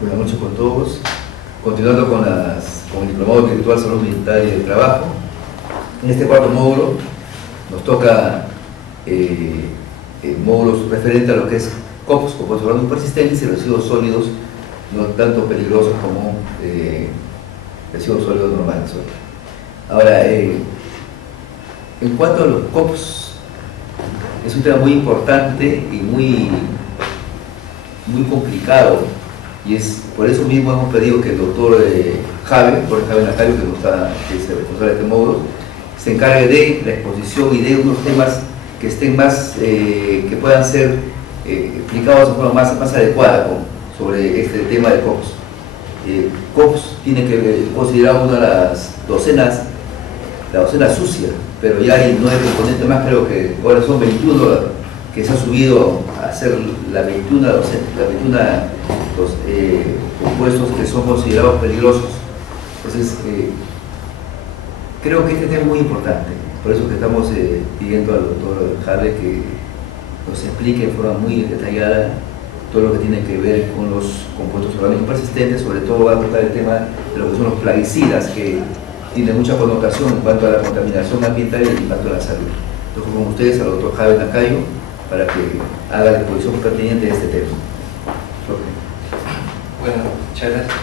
Buenas noches con todos. Continuando con el Diplomado Virtual Salud Mental y del Trabajo. En este cuarto módulo nos toca módulos referentes a lo que es COPS, compuestos orgánicos persistentes, y residuos sólidos no tanto peligrosos como residuos sólidos normales. Ahora, en cuanto a los COPS, es un tema muy importante y muy complicado, y es por eso mismo hemos pedido que el doctor Javier Nacayo, que es el responsable de este módulo, se encargue de la exposición y de unos temas que estén más, que puedan ser explicados de forma más adecuada sobre este tema de COPS. COPS tiene que considerar una de las docenas, la docena sucia, pero ya hay 9 componentes más, creo que ahora son 21 que se ha subido a ser la 21 compuestos que son considerados peligrosos. Entonces, creo que este tema es muy importante, por eso que estamos pidiendo al doctor Jave que nos explique de forma muy detallada todo lo que tiene que ver con los compuestos orgánicos persistentes. Sobre todo va a tratar el tema de lo que son los plaguicidas, que tiene mucha connotación en cuanto a la contaminación ambiental y el impacto en la salud. Entonces, con ustedes, al doctor Javier Nacayo, para que haga la exposición pertinente de este tema. Bueno, muchas gracias.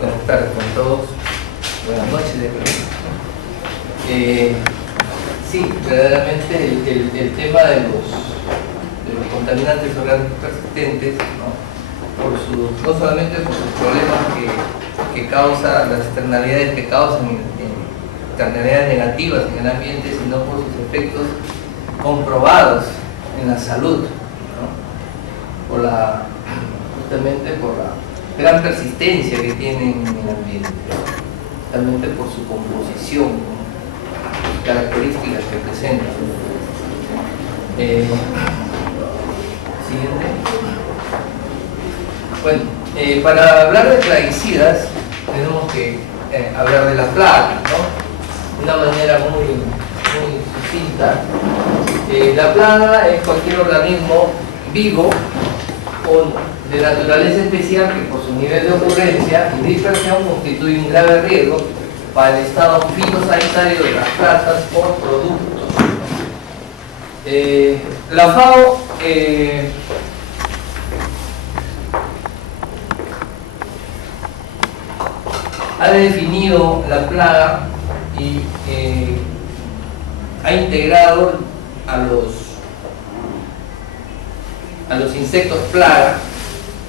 Buenas tardes con todos. Buenas noches, sí, verdaderamente el tema de los contaminantes orgánicos persistentes, no solamente por sus problemas que causa, las externalidades que causan, externalidades negativas en el ambiente, sino por sus efectos comprobados en la salud, justamente por la gran persistencia que tienen en el ambiente, justamente por su composición, características que presentan. Siguiente. Bueno, para hablar de plaguicidas tenemos que hablar de la plaga, ¿no? De una manera muy sucinta. La plaga es cualquier organismo vivo o de naturaleza especial que por su nivel de ocurrencia y dispersión constituye un grave riesgo para el estado fitosanitario de las plantas o productos. La FAO ha definido la plaga y ha integrado a los insectos plaga,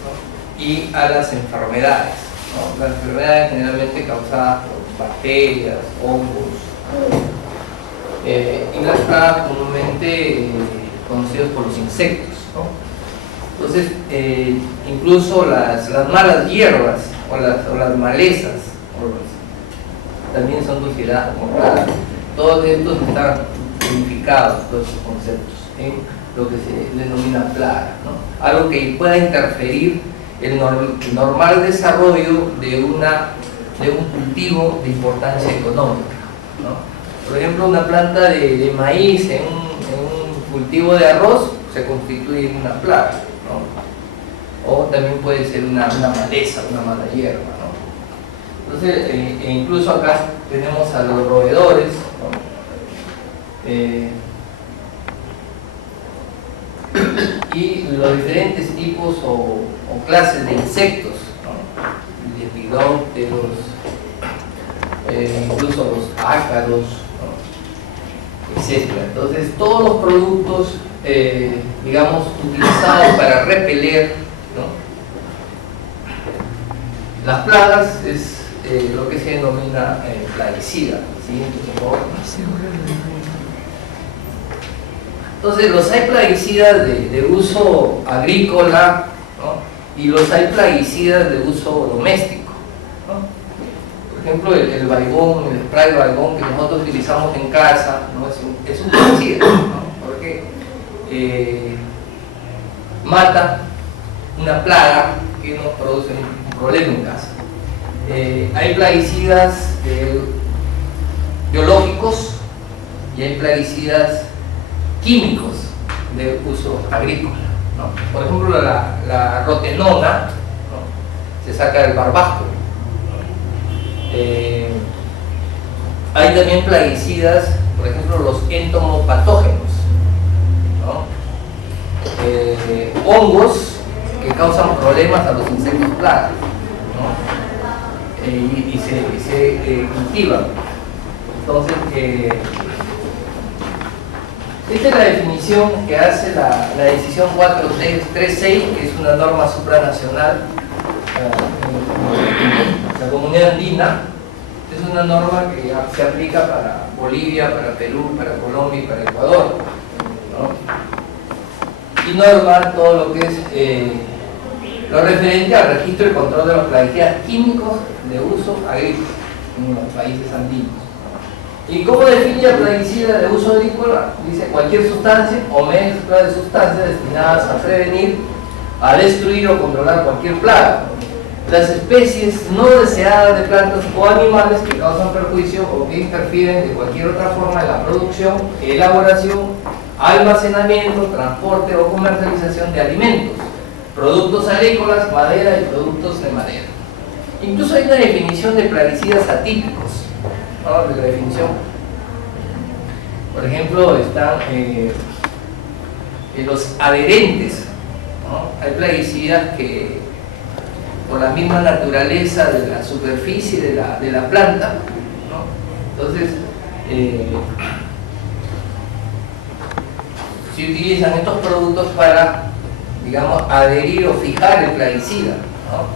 ¿no? Y a las enfermedades, ¿no? Las enfermedades generalmente causadas por bacterias, hongos, y las plagas comúnmente conocidas por los insectos, ¿no? Entonces, incluso las malas hierbas o las malezas también son consideradas como plagas. Todos estos están unificados, todos estos conceptos, en lo que se denomina plaga, ¿no? Algo que pueda interferir el normal desarrollo de un cultivo de importancia económica, ¿no? Por ejemplo, una planta de maíz en un cultivo de arroz se constituye en una plaga, ¿no? O también puede ser una maleza, una mala hierba, ¿no? Entonces, incluso acá tenemos a los roedores, ¿no? Y los diferentes tipos o clases de insectos, ¿no? Lepidópteros, incluso los ácaros, ¿no? Etc. Entonces, todos los productos, digamos, utilizados para repeler, ¿no? Las plagas es lo que se denomina plaguicida. Siguiente, por favor. Entonces, los hay plaguicidas de uso agrícola, ¿no? Y los hay plaguicidas de uso doméstico, ¿no? Por ejemplo, el Baygon, el spray Baygon que nosotros utilizamos en casa, ¿no? es un plaguicida, ¿no? Porque mata una plaga que nos produce un problema en casa. Hay plaguicidas biológicos y hay plaguicidas químicos de uso agrícola, ¿no? Por ejemplo, la rotenona, ¿no? se saca del barbajo. Hay también plaguicidas, por ejemplo los entomopatógenos, ¿no? Hongos que causan problemas a los insectos plagas, ¿no? y se cultivan. Entonces, esta es la definición que hace la decisión 436, que es una norma supranacional en la Comunidad Andina. Es una norma que se aplica para Bolivia, para Perú, para Colombia y para Ecuador, ¿no? Y norma todo lo que es lo referente al registro y control de los plaguicidas químicos de uso agrícola en los países andinos. ¿Y cómo define la plaguicida de uso agrícola? Dice cualquier sustancia o mezcla de sustancias destinadas a prevenir, a destruir o controlar cualquier plaga. Las especies no deseadas de plantas o animales que causan perjuicio o que interfieren de cualquier otra forma en la producción, elaboración, almacenamiento, transporte o comercialización de alimentos, productos agrícolas, madera y productos de madera. Incluso hay una definición de plaguicidas atípicos, ¿no? De la definición. Por ejemplo, están los adherentes, ¿no? Hay plaguicidas que por la misma naturaleza de la superficie de la planta, ¿no? Entonces se utilizan estos productos para, digamos, adherir o fijar el plaguicida, ¿no?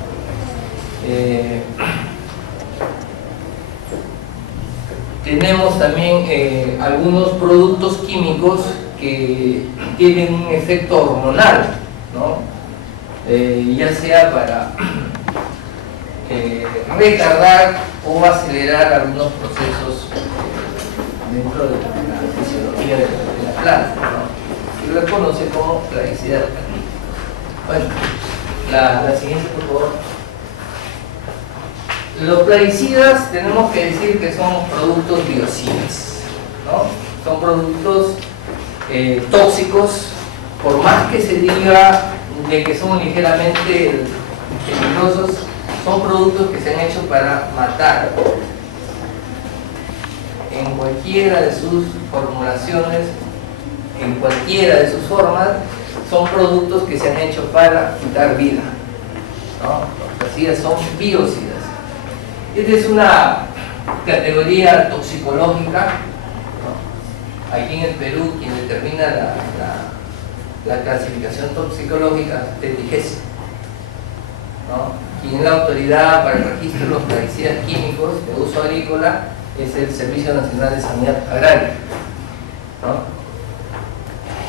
Tenemos también algunos productos químicos que tienen un efecto hormonal, ¿no? Ya sea para retardar o acelerar algunos procesos dentro de la fisiología de la planta, ¿no? Y lo conoce como plaguicidas atípicas. Bueno, la siguiente, por favor. Los plaguicidas tenemos que decir que son productos biocidas, ¿no? Son productos tóxicos, por más que se diga de que son ligeramente peligrosos, son productos que se han hecho para matar. En cualquiera de sus formulaciones, en cualquiera de sus formas, son productos que se han hecho para quitar vida, ¿no? Los plaguicidas son biocidas. Esta es una categoría toxicológica, ¿no? Aquí en el Perú, quien determina la clasificación toxicológica es DIGESI, ¿no? Quien es la autoridad para el registro de los plaguicidas químicos de uso agrícola es el Servicio Nacional de Sanidad Agraria, ¿no?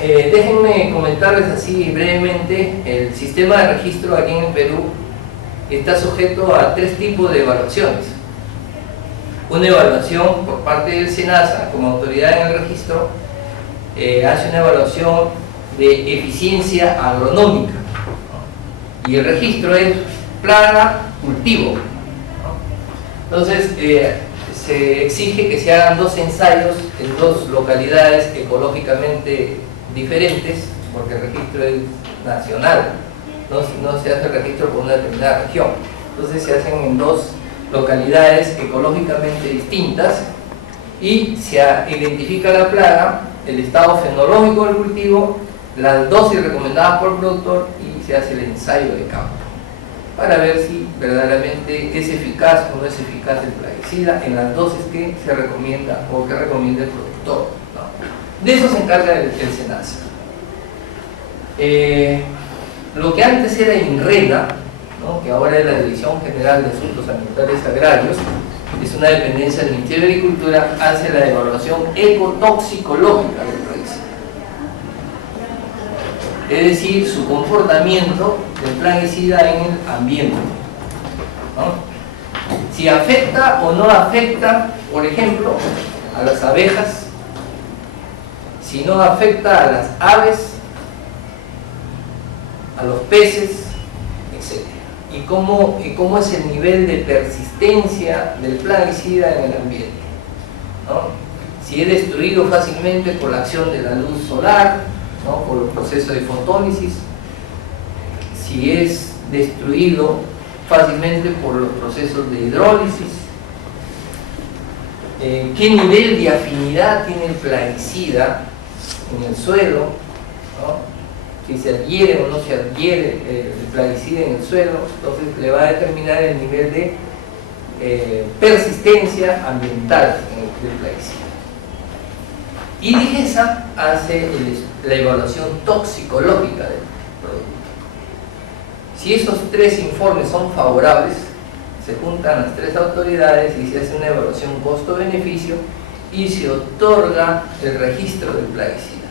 Déjenme comentarles así brevemente. El sistema de registro aquí en el Perú está sujeto a tres tipos de evaluaciones. Una evaluación por parte del SENASA como autoridad en el registro, hace una evaluación de eficiencia agronómica, ¿no? Y el registro es plaga, cultivo, ¿no? Entonces se exige que se hagan dos ensayos en dos localidades ecológicamente diferentes, porque el registro es nacional, no se hace el registro por una determinada región. Entonces se hacen en dos localidades ecológicamente distintas y se identifica la plaga, el estado fenológico del cultivo, las dosis recomendadas por el productor y se hace el ensayo de campo para ver si verdaderamente es eficaz o no es eficaz el plaguicida en las dosis que se recomienda o que recomienda el productor, ¿no? De eso se encarga el SENASA. Lo que antes era INRENA, ¿no? Que ahora es la Dirección General de Asuntos Ambientales Agrarios, es una dependencia del Ministerio de Agricultura, hace la evaluación ecotoxicológica del plaguicida. Es decir, su comportamiento del plaguicida en el ambiente, ¿no? Si afecta o no afecta, por ejemplo, a las abejas, si no afecta a las aves, a los peces, etc. Y cómo es el nivel de persistencia del plaguicida en el ambiente, ¿no? Si es destruido fácilmente por la acción de la luz solar, ¿no? Por el proceso de fotólisis, si es destruido fácilmente por los procesos de hidrólisis. ¿Qué nivel de afinidad tiene el plaguicida en el suelo? ¿No? Si se adhiere o no se adhiere el plaguicida en el suelo, entonces le va a determinar el nivel de persistencia ambiental del plaguicida. Y DIGESA hace la evaluación toxicológica del producto. Si esos tres informes son favorables, se juntan las tres autoridades y se hace una evaluación costo-beneficio y se otorga el registro del plaguicida.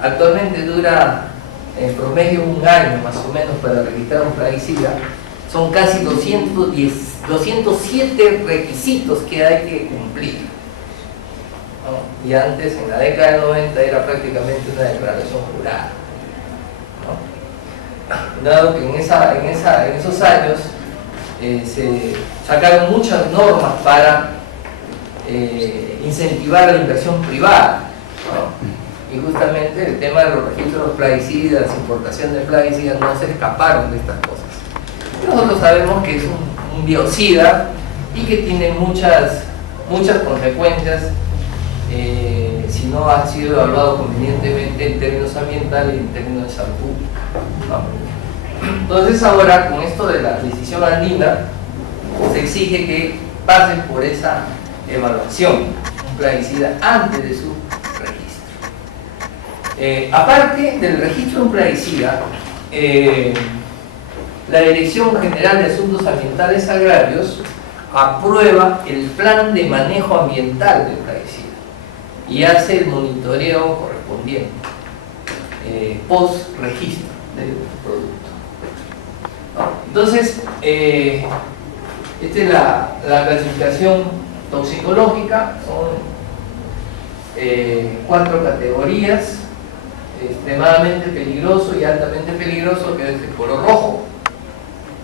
Actualmente dura en promedio un año más o menos para registrar un plaguicida. Son casi 207 requisitos que hay que cumplir, ¿no? Y antes, en la década del 90, era prácticamente una declaración jurada, ¿no? Dado que en esos años se sacaron muchas normas para incentivar la inversión privada, ¿no? Y justamente el tema de los registros plaguicidas, importación de plaguicidas, no se escaparon de estas cosas. Nosotros sabemos que es un biocida y que tiene muchas consecuencias si no ha sido evaluado convenientemente en términos ambientales y en términos de salud pública, ¿no? Entonces ahora, con esto de la decisión andina, se exige que pasen por esa evaluación, un plaguicida antes de su registro. Aparte del registro de un plaguicida, la Dirección General de Asuntos Ambientales Agrarios aprueba el plan de manejo ambiental del plaguicida y hace el monitoreo correspondiente post-registro del producto, ¿no? Entonces, esta es la clasificación toxicológica. Son 4 categorías: extremadamente peligroso y altamente peligroso, que es el color rojo;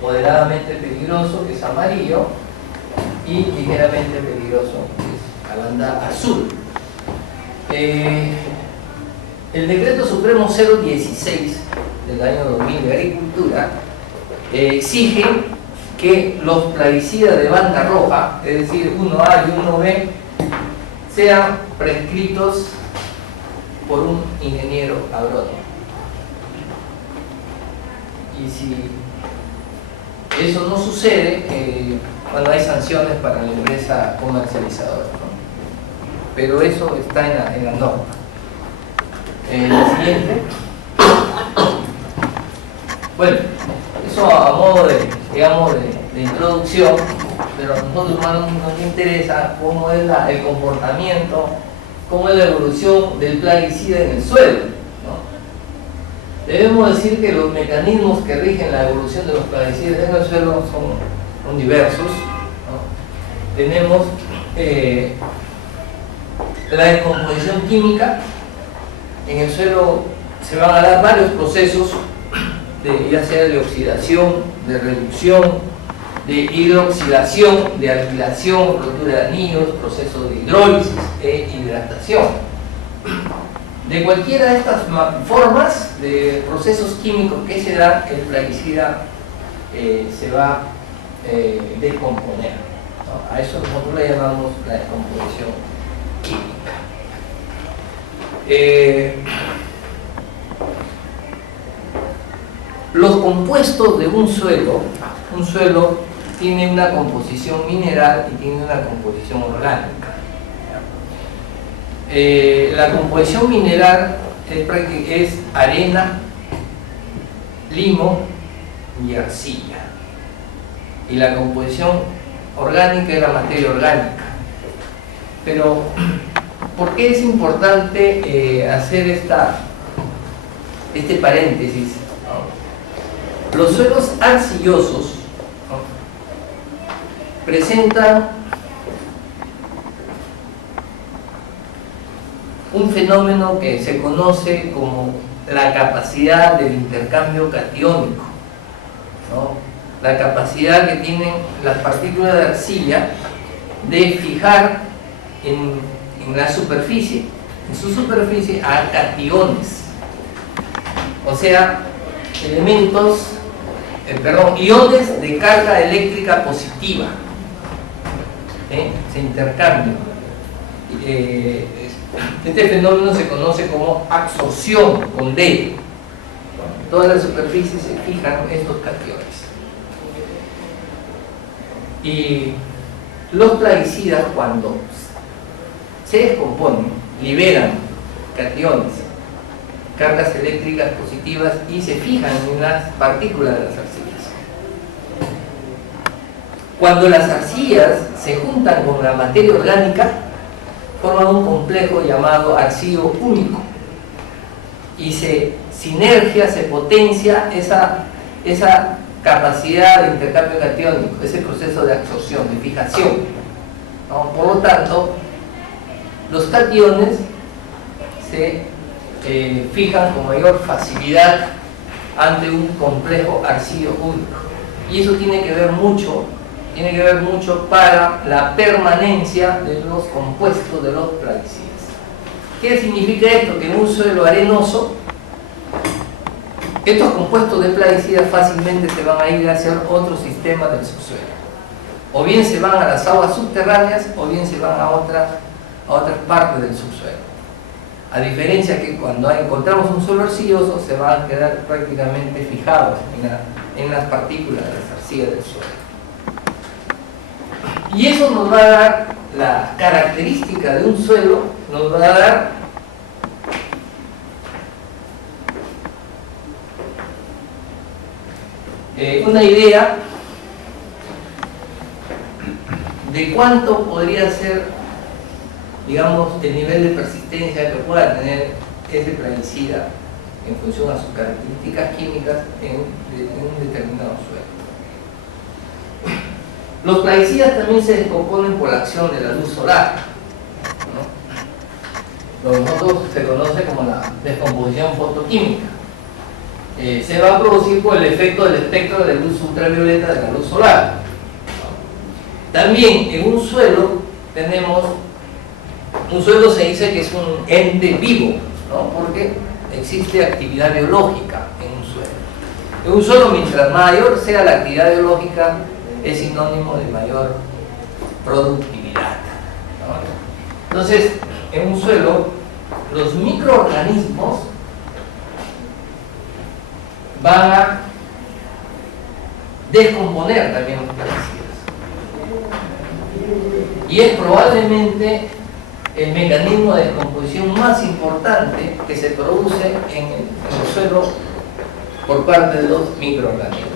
moderadamente peligroso, que es amarillo; y ligeramente peligroso, que es la banda azul. El Decreto Supremo 016 del año 2000 de Agricultura exige que los plaguicidas de banda roja, es decir, 1A y 1B, sean prescritos por un ingeniero agrónomo. Y si eso no sucede, bueno, hay sanciones para la empresa comercializadora, ¿no? Pero eso está en la norma. La siguiente. Bueno, eso a modo de, digamos, de introducción, pero a nosotros humanos nos interesa cómo es el comportamiento, cómo es la evolución del plaguicida en el suelo, ¿no? Debemos decir que los mecanismos que rigen la evolución de los plaguicidas en el suelo son diversos, ¿no? Tenemos la descomposición química. En el suelo se van a dar varios procesos, ya sea de oxidación, de reducción, de hidroxilación, de alquilación, rotura de anillos, procesos de hidrólisis e hidratación. De cualquiera de estas formas de procesos químicos que se dan, el plaguicida se va a descomponer, ¿no? A eso nosotros le llamamos la descomposición química. Los compuestos de un suelo tiene una composición mineral y tiene una composición orgánica. La composición mineral es arena, limo y arcilla, y la composición orgánica es la materia orgánica. Pero ¿por qué es importante hacer este paréntesis? Los suelos arcillosos, ¿no?, presentan un fenómeno que se conoce como la capacidad del intercambio catiónico, ¿no? La capacidad que tienen las partículas de arcilla de fijar en la superficie, en su superficie, a cationes, o sea, elementos iones de carga eléctrica positiva, se intercambian. Este fenómeno se conoce como absorción con D. En todas las superficies se fijan estos cationes. Y los plaguicidas, cuando se descomponen, liberan cationes, cargas eléctricas positivas, y se fijan en las partículas de las arcillas. Cuando las arcillas se juntan con la materia orgánica, forman un complejo llamado arcillo único, y se sinergia, se potencia esa capacidad de intercambio catiónico, ese proceso de absorción, de fijación, ¿no? Por lo tanto, los cationes se fijan con mayor facilidad ante un complejo arcillo único, y eso tiene que ver mucho para la permanencia de los compuestos de los plaguicidas. ¿Qué significa esto? Que en un suelo arenoso, estos compuestos de plaguicidas fácilmente se van a ir hacia otro sistema del subsuelo. O bien se van a las aguas subterráneas, o bien se van a otras partes del subsuelo. A diferencia que cuando encontramos un suelo arcilloso, se van a quedar prácticamente fijados en las partículas de las arcillas del suelo. Y eso nos va a dar la característica de un suelo, nos va a dar una idea de cuánto podría ser, digamos, el nivel de persistencia que pueda tener ese plaguicida en función a sus características químicas en un determinado suelo. Los plaguicidas también se descomponen por la acción de la luz solar, ¿no? Lo que nosotros se conoce como la descomposición fotoquímica. Se va a producir por el efecto del espectro de luz ultravioleta de la luz solar. También en un suelo se dice que es un ente vivo, ¿no? Porque existe actividad biológica en un suelo. En un suelo, mientras mayor sea la actividad biológica, es sinónimo de mayor productividad, ¿no? Entonces, en un suelo, los microorganismos van a descomponer también los plaguicidas. Y es probablemente el mecanismo de descomposición más importante que se produce en el suelo por parte de los microorganismos.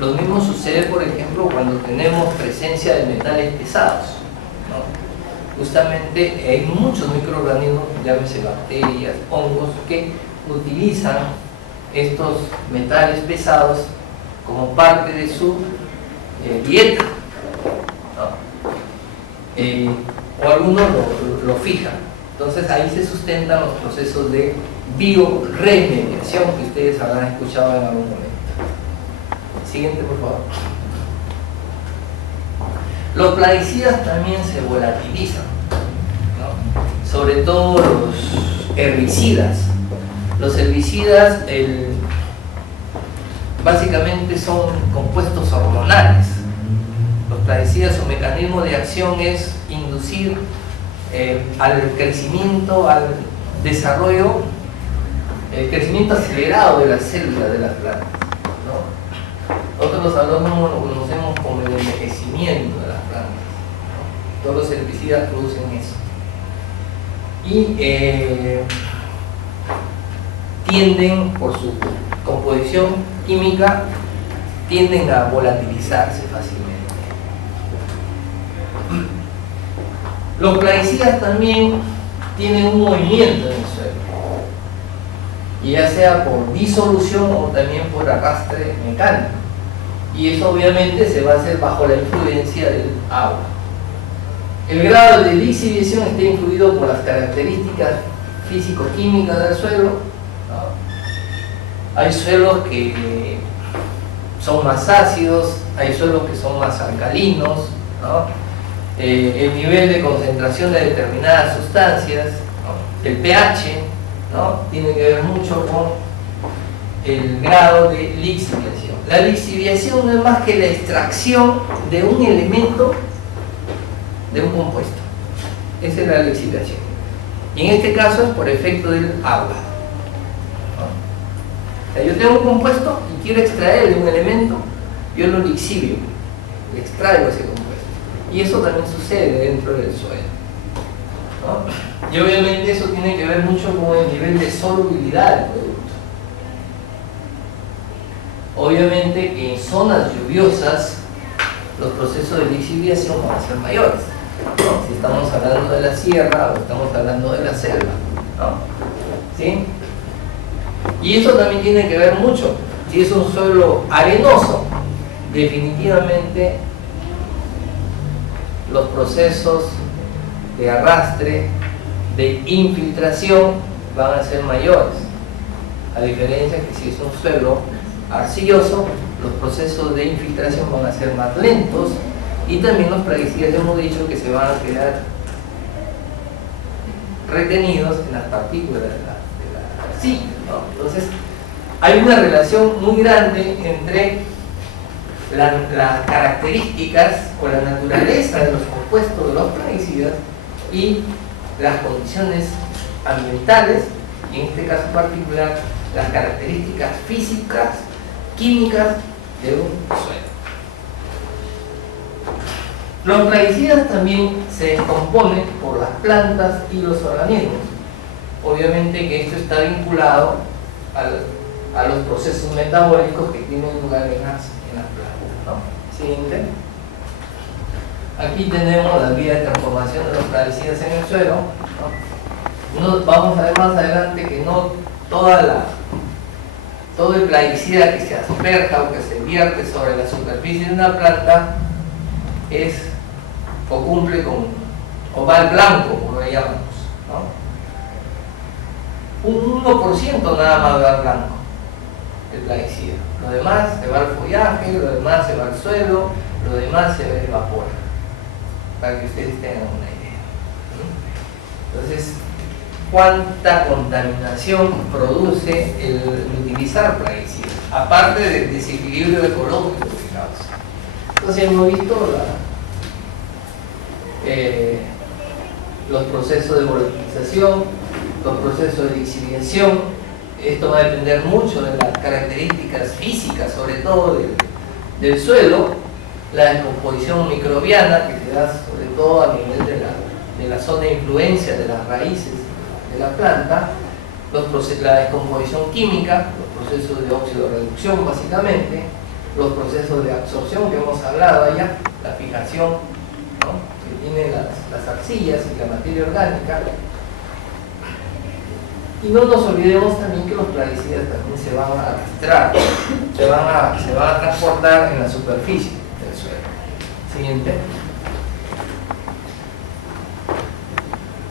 Lo mismo sucede, por ejemplo, cuando tenemos presencia de metales pesados, ¿no? Justamente hay muchos microorganismos, llámese bacterias, hongos, que utilizan estos metales pesados como parte de su dieta, ¿no? O algunos lo fijan. Entonces ahí se sustentan los procesos de bioremediación que ustedes habrán escuchado en algún momento. Siguiente, por favor. Los plaguicidas también se volatilizan, ¿no? Sobre todo los herbicidas. Los herbicidas básicamente son compuestos hormonales. Los plaguicidas, su mecanismo de acción es inducir al crecimiento, al desarrollo, el crecimiento acelerado de las células de las plantas, ¿no? Nosotros los agrónomos lo conocemos como el envejecimiento de las plantas, ¿no? Todos los herbicidas producen eso. Y tienden, por su composición química, tienden a volatilizarse fácilmente. Los plaguicidas también tienen un movimiento en el suelo, y ya sea por disolución o también por arrastre mecánico, y eso obviamente se va a hacer bajo la influencia del agua. El grado de lixiviación está influido por las características físico-químicas del suelo, ¿no? Hay suelos que son más ácidos, hay suelos que son más alcalinos, ¿no? El nivel de concentración de determinadas sustancias, ¿no? El pH, ¿no? Tiene que ver mucho con el grado de lixiviación. La lixiviación no es más que la extracción de un elemento de un compuesto. Esa es la lixiviación. Y en este caso es por efecto del agua. O sea, yo tengo un compuesto y quiero extraer de un elemento, yo lo lixivio, extraigo ese compuesto. Y eso también sucede dentro del suelo, ¿no? Y obviamente eso tiene que ver mucho con el nivel de solubilidad del producto. Obviamente que en zonas lluviosas los procesos de lixiviación van a ser mayores, ¿no? Si estamos hablando de la sierra o estamos hablando de la selva, ¿no? ¿Sí? Y eso también tiene que ver mucho. Si es un suelo arenoso, definitivamente los procesos de arrastre, de infiltración van a ser mayores, a diferencia que si es un suelo arcilloso, los procesos de infiltración van a ser más lentos y también los plaguicidas hemos dicho que se van a quedar retenidos en las partículas de la arcilla, ¿no? Entonces hay una relación muy grande entre las características o la naturaleza de los compuestos de los plaguicidas y las condiciones ambientales, y en este caso particular las características físicas, químicas de un suelo. Los plaguicidas también se descomponen por las plantas y los organismos. Obviamente que esto está vinculado a los procesos metabólicos que tienen lugar en las plantas, ¿no? Siguiente. Aquí tenemos la vía de transformación de los plaguicidas en el suelo, ¿no? Vamos a ver más adelante que no todo el plaguicida que se asperja o que se vierte sobre la superficie de una planta es o cumple con o va al blanco, como le llamamos, ¿no? Un 1% nada más va al blanco el plaguicida. Lo demás se va al follaje, lo demás se va al suelo, lo demás se evapora, para que ustedes tengan una idea. Entonces, ¿cuánta contaminación produce el utilizar plaguicidas? Aparte del desequilibrio ecológico que causa. Entonces hemos visto los procesos de volatilización, los procesos de lixiviación. Esto va a depender mucho de las características físicas, sobre todo del suelo, la descomposición microbiana que se da sobre todo a nivel de la zona de influencia de las raíces de la planta, la descomposición química, los procesos de oxidorreducción básicamente, los procesos de absorción que hemos hablado allá, la fijación, ¿no?, que tienen las arcillas y la materia orgánica. Y no nos olvidemos también que los plaguicidas también se van a arrastrar, se van a transportar en la superficie del suelo. Siguiente.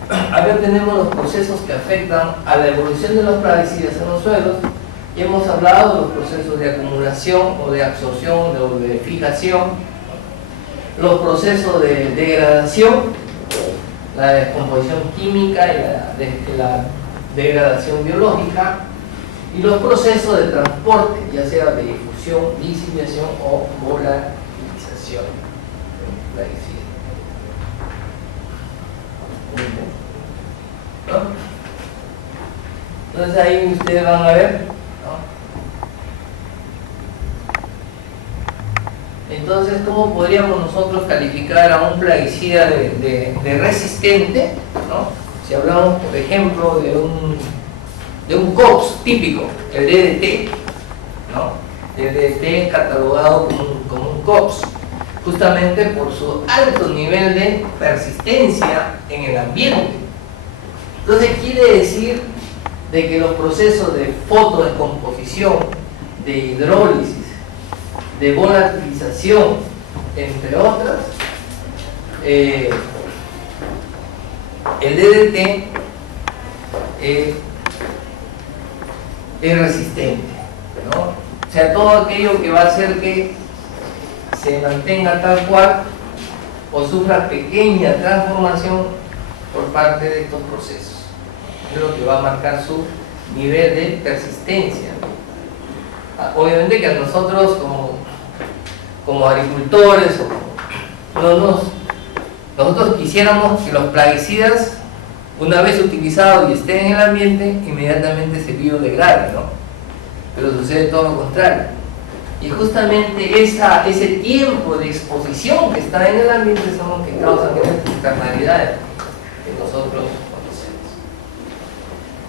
Acá tenemos los procesos que afectan a la evolución de los plaguicidas en los suelos y hemos hablado de los procesos de acumulación o de absorción o de fijación, los procesos de degradación, la descomposición química y la degradación biológica, y los procesos de transporte, ya sea de difusión, lixiviación o volatilización del plaguicida. ¿No? Entonces ahí ustedes van a ver, ¿no? Entonces, ¿cómo podríamos nosotros calificar a un plaguicida de resistente, ¿no? Si hablamos, por ejemplo, de un COPS típico, el DDT, ¿no? El DDT es catalogado como un COPS, justamente por su alto nivel de persistencia en el ambiente. Entonces quiere decir de que los procesos de fotodescomposición, de hidrólisis, de volatilización, entre otras, el DDT es resistente, ¿no? O sea, todo aquello que va a hacer que se mantenga tal cual o sufra pequeña transformación por parte de estos procesos, es lo que va a marcar su nivel de persistencia. Obviamente que a nosotros como agricultores nosotros quisiéramos que los plaguicidas, una vez utilizados y estén en el ambiente, inmediatamente se biodegraden, ¿no? Pero sucede todo lo contrario. Y justamente ese tiempo de exposición que está en el ambiente son los que causan estas externalidades que nosotros conocemos.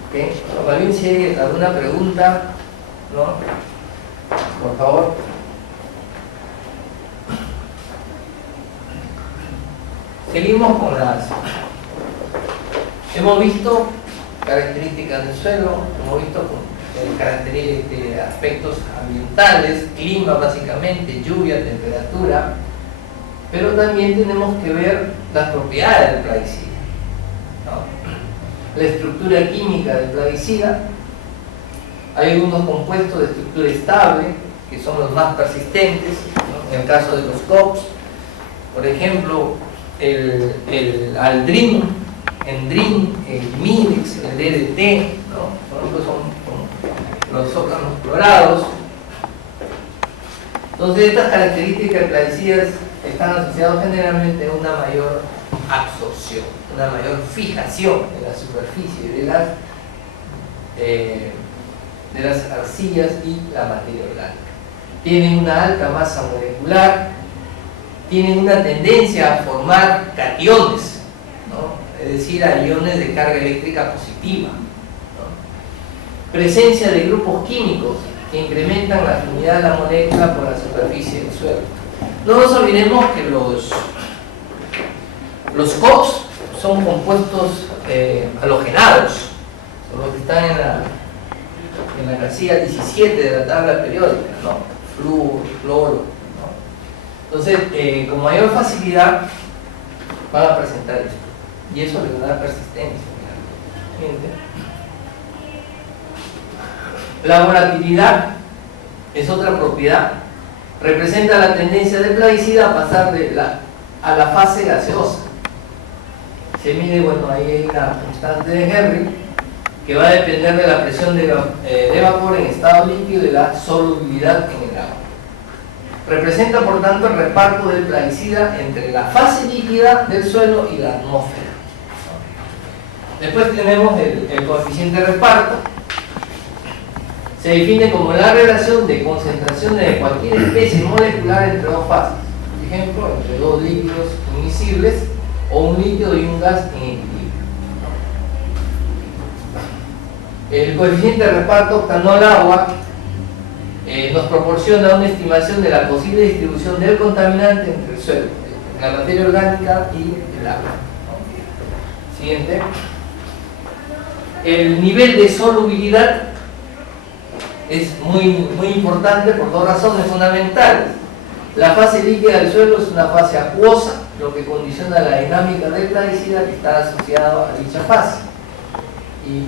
¿Okay? Bueno, ¿alguien si hay alguna pregunta? ¿No? Por favor. Seguimos con hemos visto características del suelo, hemos visto aspectos ambientales, clima básicamente, lluvia, temperatura, pero también tenemos que ver las propiedades del plaguicida, ¿no? La estructura química del plaguicida. Hay algunos compuestos de estructura estable que son los más persistentes, ¿no? En el caso de los COPs, por ejemplo, el aldrin, endrin, el mirex, el DDT, ¿no? Por ejemplo, son los óxidos clorados. Entonces, estas características plaguicidas están asociadas generalmente a una mayor absorción, una mayor fijación en la superficie de las arcillas y la materia orgánica. Tienen una alta masa molecular, tienen una tendencia a formar cationes, ¿no? Es decir, a iones de carga eléctrica positiva, ¿no? Presencia de grupos químicos que incrementan la afinidad de la molécula por la superficie del suelo. No nos olvidemos que los COPs son compuestos halogenados, son los que están en la casilla 17 de la tabla periódica, ¿no? Flúor, cloro, ¿no? Entonces, con mayor facilidad van a presentar esto, y eso le va a dar persistencia. La volatilidad es otra propiedad. Representa la tendencia del plaguicida a pasar a la fase gaseosa. Se mide, bueno, ahí hay una constante de Henry que va a depender de la presión de vapor en estado líquido y de la solubilidad en el agua. Representa, por tanto, el reparto del plaguicida entre la fase líquida del suelo y la atmósfera. Después tenemos el coeficiente de reparto. Se define como la relación de concentraciones de cualquier especie molecular entre dos fases. Por ejemplo, entre dos líquidos inmiscibles o un líquido y un gas en equilibrio. El coeficiente de reparto octanol al agua nos proporciona una estimación de la posible distribución del contaminante entre el suelo, la materia orgánica y el agua. Siguiente. El nivel de solubilidad es muy importante por dos razones fundamentales. La fase líquida del suelo es una fase acuosa, lo que condiciona la dinámica del plaguicida que está asociado a dicha fase. Y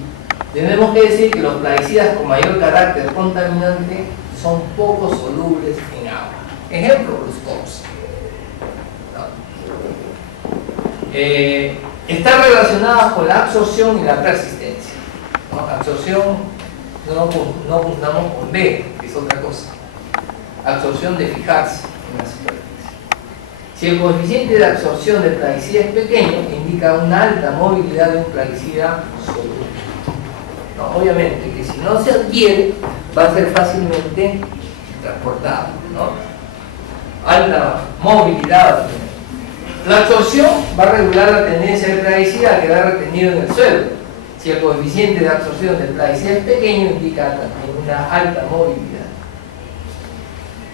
tenemos que decir que los plaguicidas con mayor carácter contaminante son poco solubles en agua. Ejemplo, los COPs. Están relacionadas con la absorción y la persistencia, ¿no? Absorción no juntamos con B, que es otra cosa. Absorción de fijarse en la superficie. Si el coeficiente de absorción del plaguicida es pequeño, indica una alta movilidad de un plaguicida soluble. No, obviamente que si no se adquiere, va a ser fácilmente transportado, ¿no? Alta movilidad. La absorción va a regular la tendencia del plaguicida a quedar retenido en el suelo. Si el coeficiente de absorción del plaguicida es pequeño, indica también una alta movilidad.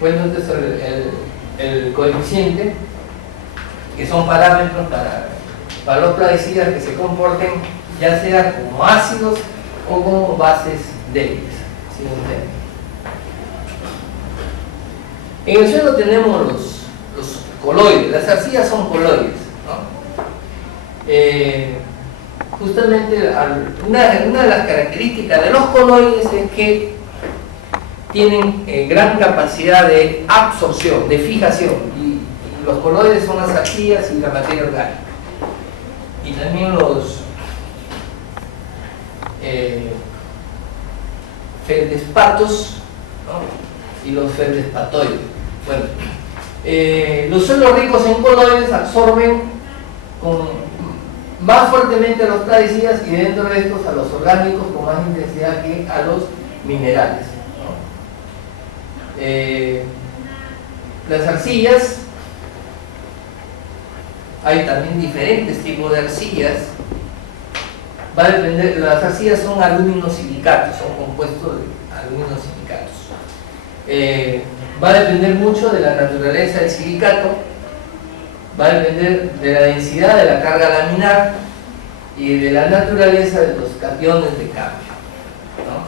Bueno, entonces el coeficiente, que son parámetros para los plaguicidas que se comporten ya sea como ácidos o como bases débiles. En el suelo tenemos los coloides, las arcillas son coloides, ¿no? Justamente una de las características de los coloides es que tienen gran capacidad de absorción, de fijación, y los coloides son las arcillas y la materia orgánica, y también los feldespatos, ¿no? Y los feldespatoides. Bueno, los suelos ricos en coloides absorben más fuertemente a los plaguicidas y dentro de estos a los orgánicos con más intensidad que a los minerales, ¿no? Las arcillas, hay también diferentes tipos de arcillas. Va a depender, las arcillas son aluminosilicatos, son compuestos de aluminosilicatos. Va a depender mucho de la naturaleza del silicato, va a depender de la densidad de la carga laminar y de la naturaleza de los cationes de cambio, ¿no?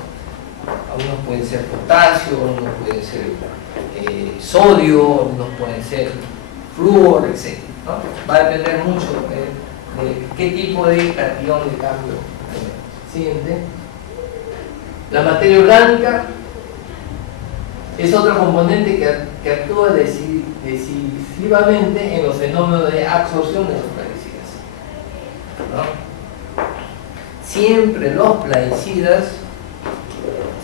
Algunos pueden ser potasio, algunos pueden ser sodio, algunos pueden ser flúor, etc., ¿no? Va a depender mucho de qué tipo de cation de cambio tenemos. Siguiente. La materia orgánica es otro componente que actúa decisivamente en los fenómenos de absorción de los plaguicidas, ¿no? Siempre los plaguicidas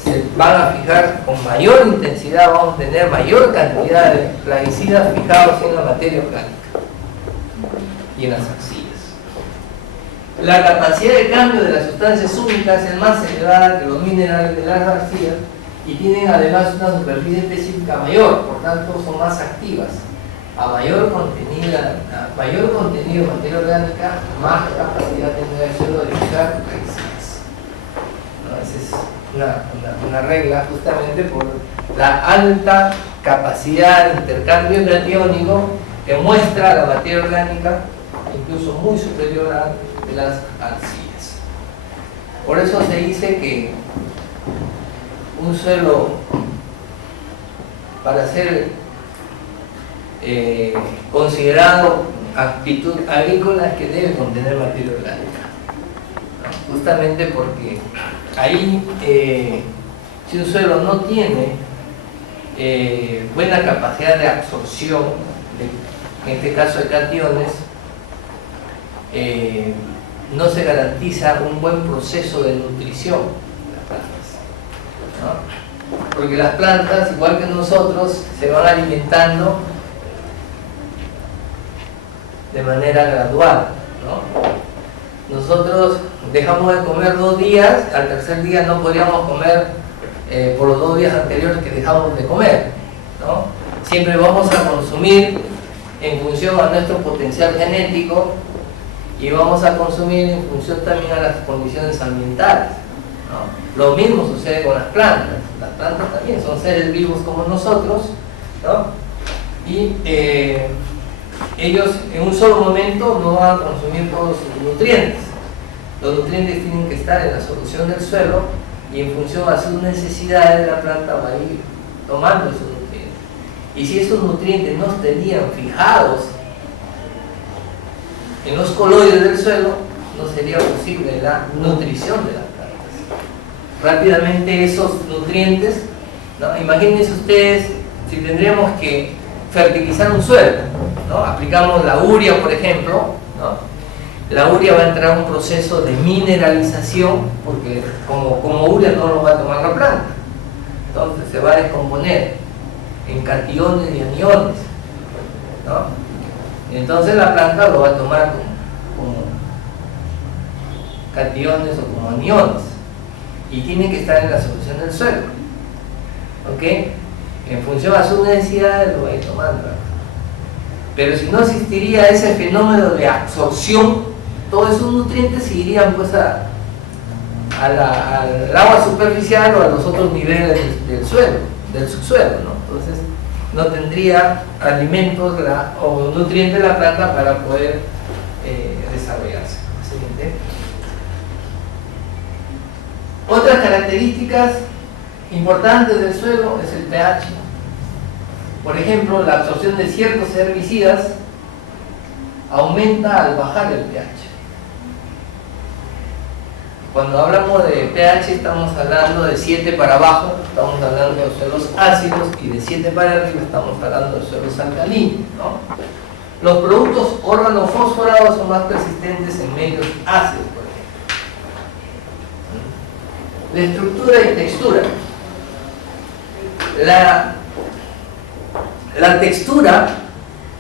se van a fijar con mayor intensidad, vamos a tener mayor cantidad de plaguicidas fijados en la materia orgánica y en las arcillas. La capacidad de cambio de las sustancias únicas es más elevada que los minerales de las arcillas y tienen además una superficie específica mayor, por tanto son más activas. A mayor contenido de materia orgánica, más capacidad tendrá el suelo de fijar plaguicidas, ¿no? Esa es una regla justamente por la alta capacidad de intercambio catiónico que muestra la materia orgánica, incluso muy superior a de las arcillas. Por eso se dice que un suelo, para ser considerado aptitud agrícola, es que debe contener materia orgánica, ¿no? Justamente porque ahí, si un suelo no tiene buena capacidad de absorción, en este caso de cationes, no se garantiza un buen proceso de nutrición de las plantas, ¿no? Porque las plantas, igual que nosotros, se van alimentando de manera gradual, ¿no? Nosotros dejamos de comer 2 días, al tercer día no podríamos comer por los 2 días anteriores que dejamos de comer, ¿no? Siempre vamos a consumir en función a nuestro potencial genético y vamos a consumir en función también a las condiciones ambientales, ¿no? Lo mismo sucede con las plantas. Las plantas también son seres vivos como nosotros, ¿no? Y ellos en un solo momento no van a consumir todos sus nutrientes. Los nutrientes tienen que estar en la solución del suelo y en función a sus necesidades la planta va a ir tomando esos nutrientes. Y si esos nutrientes no estarían fijados en los coloides del suelo, no sería posible la nutrición de las plantas. Rápidamente esos nutrientes, ¿no? Imagínense ustedes si tendríamos que fertilizar un suelo, ¿no? Aplicamos la urea, por ejemplo, ¿no? La urea va a entrar a un proceso de mineralización porque como urea no lo va a tomar la planta, entonces se va a descomponer en cationes y aniones, ¿no? Entonces la planta lo va a tomar como cationes o como aniones y tiene que estar en la solución del suelo, ¿ok? En función a sus necesidades lo va a ir tomando. Pero si no existiría ese fenómeno de absorción, todos esos nutrientes se irían pues al agua superficial o a los otros niveles del suelo, del subsuelo, ¿no? Entonces no tendría alimentos o nutrientes la planta para poder desarrollarse. Siguiente. Otras características importantes del suelo es el pH. Por ejemplo, la absorción de ciertos herbicidas aumenta al bajar el pH. Cuando hablamos de pH estamos hablando de 7 para abajo, estamos hablando de suelos ácidos, y de 7 para arriba estamos hablando de suelos alcalinos, ¿no? Los productos organofosforados son más persistentes en medios ácidos, por ejemplo. De estructura y textura. La textura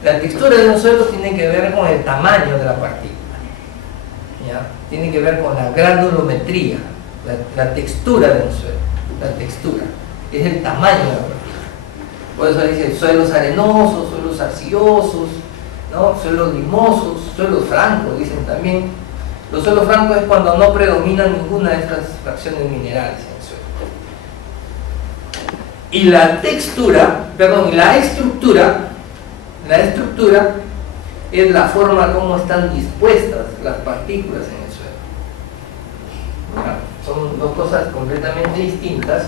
de un suelo tiene que ver con el tamaño de la partícula, ¿ya? Tiene que ver con la granulometría, la textura de un suelo. La textura es el tamaño de la partícula. Por eso dicen suelos arenosos, suelos arcillosos, ¿no? Suelos limosos, suelos francos, dicen también. Los suelos francos es cuando no predominan ninguna de estas fracciones minerales en el suelo. Y la estructura es la forma como están dispuestas las partículas en el suelo. ¿Ya? Son dos cosas completamente distintas.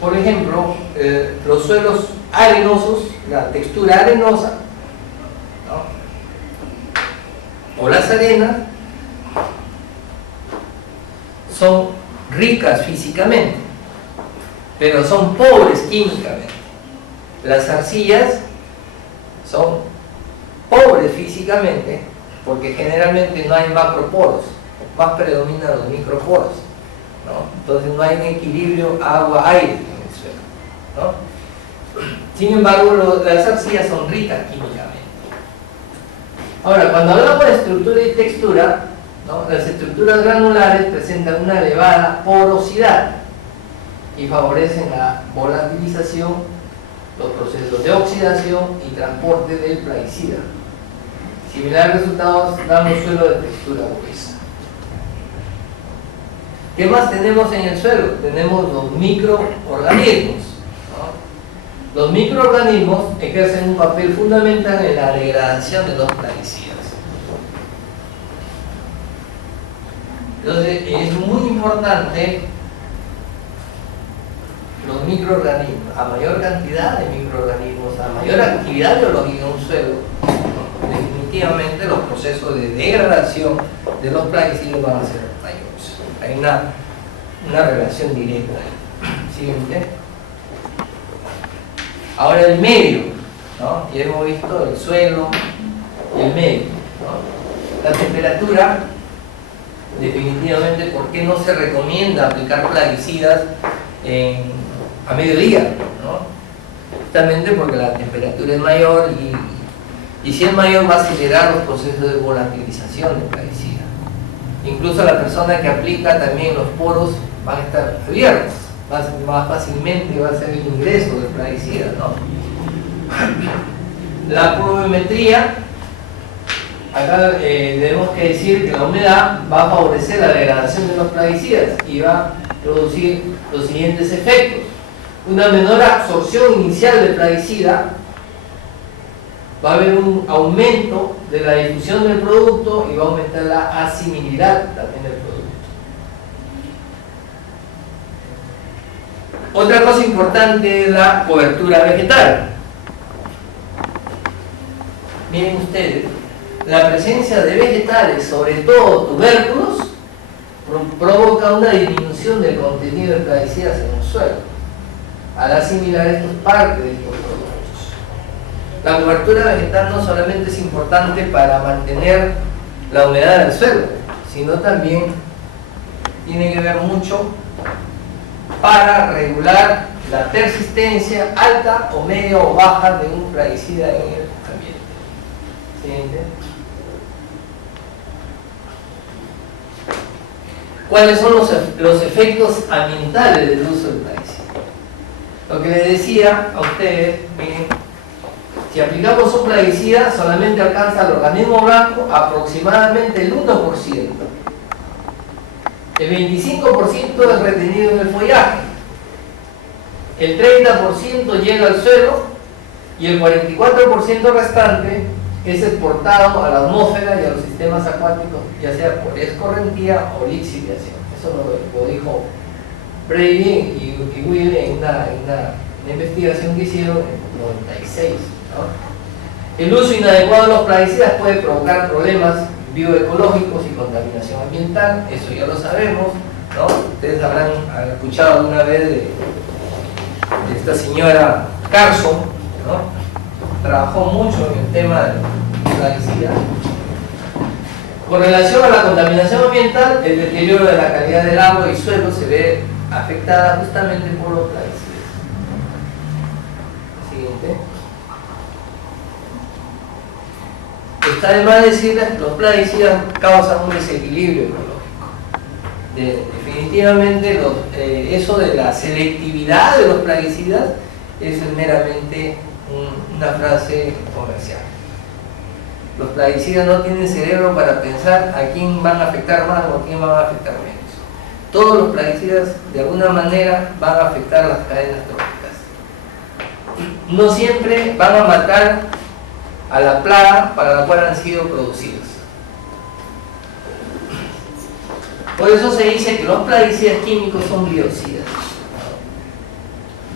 Por ejemplo, los suelos arenosos, la textura arenosa, ¿no? O las arenas, son ricas físicamente, pero son pobres químicamente. Las arcillas son pobres físicamente porque generalmente no hay macroporos, más predominan los microporos, ¿no? Entonces no hay un equilibrio agua-aire en el suelo, ¿no? Sin embargo, las arcillas son ricas químicamente. Ahora, cuando hablamos de estructura y textura, ¿no? Las estructuras granulares presentan una elevada porosidad y favorecen la volatilización, los procesos de oxidación y transporte del plaguicida. Similares resultados dan los suelos de textura gruesa. ¿Qué más tenemos en el suelo? Tenemos los microorganismos, ¿no? Los microorganismos ejercen un papel fundamental en la degradación de los plaguicidas. Entonces es muy importante los microorganismos. A mayor cantidad de microorganismos, a mayor actividad biológica en un suelo, ¿no? Definitivamente los procesos de degradación de los plaguicidas van a ser mayores. Hay una relación directa. Siguiente. Ahora el medio, ¿no? Ya hemos visto el suelo y el medio, ¿no? La temperatura, definitivamente, ¿por qué no se recomienda aplicar plaguicidas a mediodía, ¿no? Justamente porque la temperatura es mayor y si es mayor va a acelerar los procesos de volatilización del plaguicida. Incluso la persona que aplica también los poros van a estar abiertos, más fácilmente va a ser el ingreso del plaguicida, ¿no? La pluviometría, acá tenemos que decir que la humedad va a favorecer la degradación de los plaguicidas y va a producir los siguientes efectos: una menor absorción inicial del plaguicida, va a haber un aumento de la difusión del producto y va a aumentar la asimilabilidad también del producto. Otra cosa importante es la cobertura vegetal. Miren ustedes, la presencia de vegetales, sobre todo tubérculos, provoca una disminución del contenido de plaguicidas en el suelo al asimilar estos parte de estos productos. La cobertura vegetal no solamente es importante para mantener la humedad del suelo, sino también tiene que ver mucho para regular la persistencia alta o media o baja de un plaguicida en el ambiente. Siguiente. ¿Cuáles son los efectos ambientales del uso del plaguicida? Lo que les decía a ustedes, miren, si aplicamos un plaguicida solamente alcanza al organismo blanco aproximadamente el 1%. El 25% es retenido en el follaje, el 30% llega al suelo y el 44% restante es exportado a la atmósfera y a los sistemas acuáticos, ya sea por escorrentía o lixiviación. Eso lo dijo Brady y Will en una investigación que hicieron en 96, ¿no? El uso inadecuado de los plaguicidas puede provocar problemas bioecológicos y contaminación ambiental, eso ya lo sabemos, ¿no? Ustedes habrán escuchado alguna vez de esta señora Carson, ¿no? Trabajó mucho en el tema de plaguicida. Con relación a la contaminación ambiental, el deterioro de la calidad del agua y suelo se ve afectada justamente por los plaguicidas. Siguiente. Está de más decirles que los plaguicidas causan un desequilibrio ecológico. Definitivamente eso de la selectividad de los plaguicidas es meramente una frase comercial. Los plaguicidas no tienen cerebro para pensar a quién van a afectar más o a quién van a afectar menos. Todos los plaguicidas de alguna manera van a afectar las cadenas tróficas. No siempre van a matar a la plaga para la cual han sido producidos. Por eso se dice que los plaguicidas químicos son biocidas,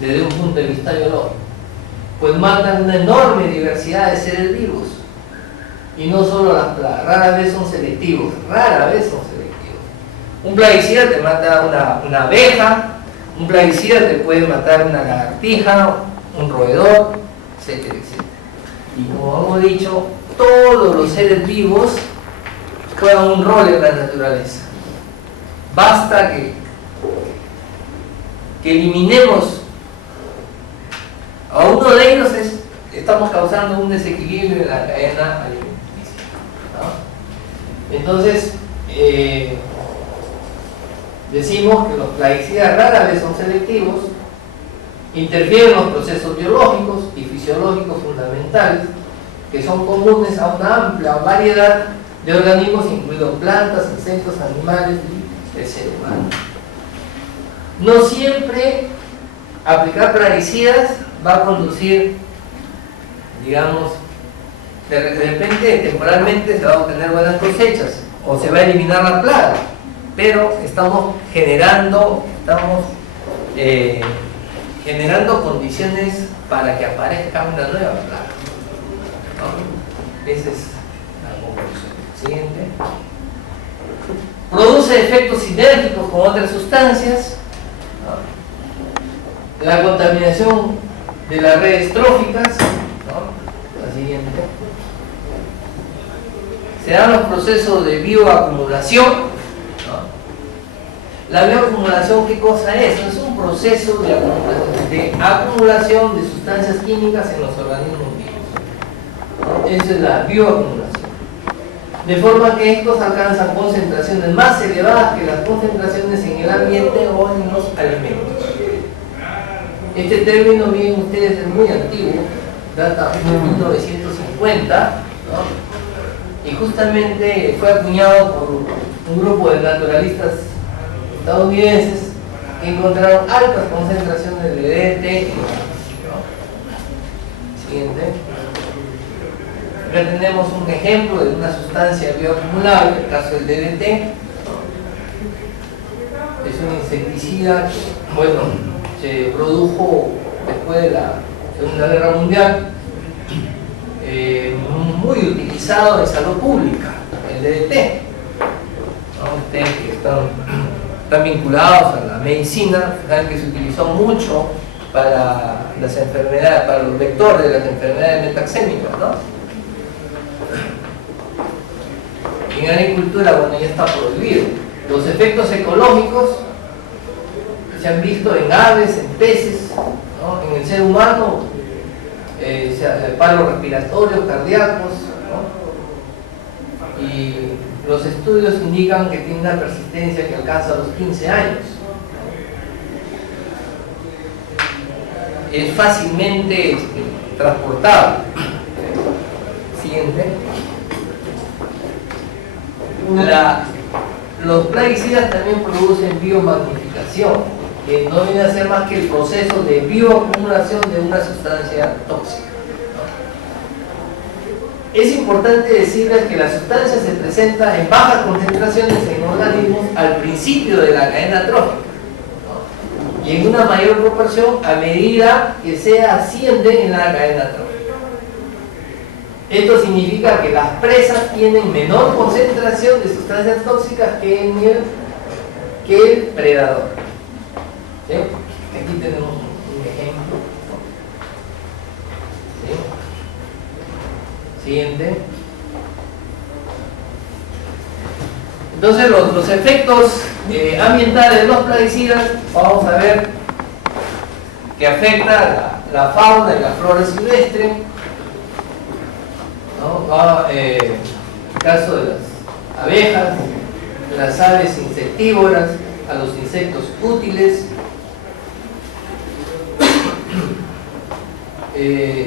desde un punto de vista biológico, pues matan una enorme diversidad de seres vivos, y no solo las plagas, rara vez son selectivos. Un plaguicida te mata una abeja, un plaguicida te puede matar una lagartija, un roedor, etcétera, etcétera. Y como hemos dicho, todos los seres vivos juegan un rol en la naturaleza. Basta que eliminemos a uno de ellos, estamos causando un desequilibrio en la cadena alimenticia, ¿no? Entonces, decimos que los plaguicidas rara vez son selectivos, interfieren en los procesos biológicos y fisiológicos fundamentales que son comunes a una amplia variedad de organismos, incluidos plantas, insectos, animales y el ser humano. No siempre aplicar plaguicidas va a conducir, digamos, de repente, temporalmente se va a obtener buenas cosechas o se va a eliminar la plaga, pero estamos generando condiciones para que aparezca una nueva plaga, ¿no? Esa es la conclusión. Siguiente. Produce efectos sinérgicos con otras sustancias, ¿no? La contaminación de las redes tróficas, ¿no? La siguiente. Se dan los procesos de bioacumulación, ¿no? La bioacumulación, ¿qué cosa es? Es un proceso de acumulación de sustancias químicas en los organismos vivos, ¿no? Esa es la bioacumulación. De forma que estos alcanzan concentraciones más elevadas que las concentraciones en el ambiente o en los alimentos. Este término, bien ustedes, es muy antiguo, data de 1950, ¿no? Y justamente fue acuñado por un grupo de naturalistas estadounidenses que encontraron altas concentraciones de DDT, ¿no? Siguiente. Acá tenemos un ejemplo de una sustancia bioacumulable, el caso del DDT. Es un insecticida que, bueno, se produjo después de la Segunda Guerra Mundial, muy utilizado en salud pública, el DDT, ¿no? Ustedes que están vinculados a la medicina, saben que se utilizó mucho para las enfermedades, para los vectores de las enfermedades metaxémicas, ¿no? En agricultura, bueno, ya está prohibido. Los efectos ecológicos se han visto en aves, en peces, ¿no? En el ser humano, paros respiratorios, cardíacos, ¿no? Y los estudios indican que tiene una persistencia que alcanza los 15 años. Es fácilmente transportable. Siguiente. Los plaguicidas también producen biomagnificación, que no viene a ser más que el proceso de bioacumulación de una sustancia tóxica, ¿no? Es importante decirles que la sustancia se presenta en bajas concentraciones en organismos al principio de la cadena trófica, ¿no? Y en una mayor proporción a medida que se asciende en la cadena trófica. Esto significa que las presas tienen menor concentración de sustancias tóxicas que el predador. ¿Sí? Aquí tenemos un ejemplo. ¿Sí? Siguiente. Entonces los efectos ambientales de los plaguicidas, vamos a ver que afecta la fauna y la flora silvestre, ¿no? El caso de las abejas, de las aves insectívoras, a los insectos útiles,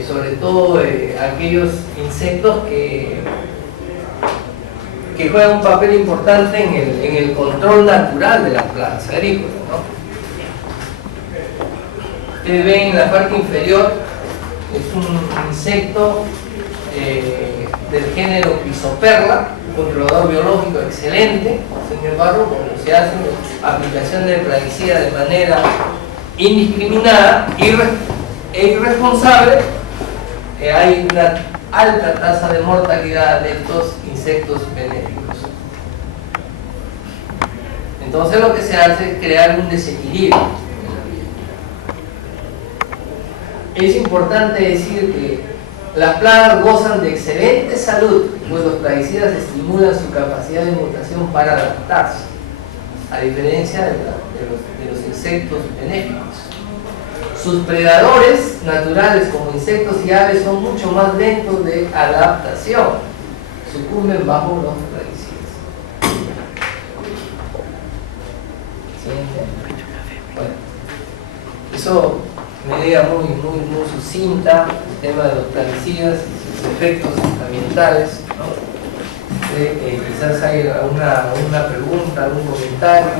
sobre todo aquellos insectos que juegan un papel importante en el control natural de las plagas agrícolas, ¿no? Ustedes ven en la parte inferior, es un insecto del género Crisoperla, un controlador biológico excelente. Sin embargo, cuando se hace aplicación de plaguicida de manera indiscriminada e irresponsable, hay una alta tasa de mortalidad de estos insectos benéficos. Entonces lo que se hace es crear un desequilibrio. Es importante decir que las plagas gozan de excelente salud, pues los plaguicidas estimulan su capacidad de mutación para adaptarse, a diferencia de los insectos benéficos. Sus predadores naturales, como insectos y aves, son mucho más lentos de adaptación, sucumben bajo los plaguicidas. Bueno, eso medida muy sucinta, el tema de los plaguicidas y sus efectos ambientales, ¿no? Quizás hay alguna pregunta, algún comentario.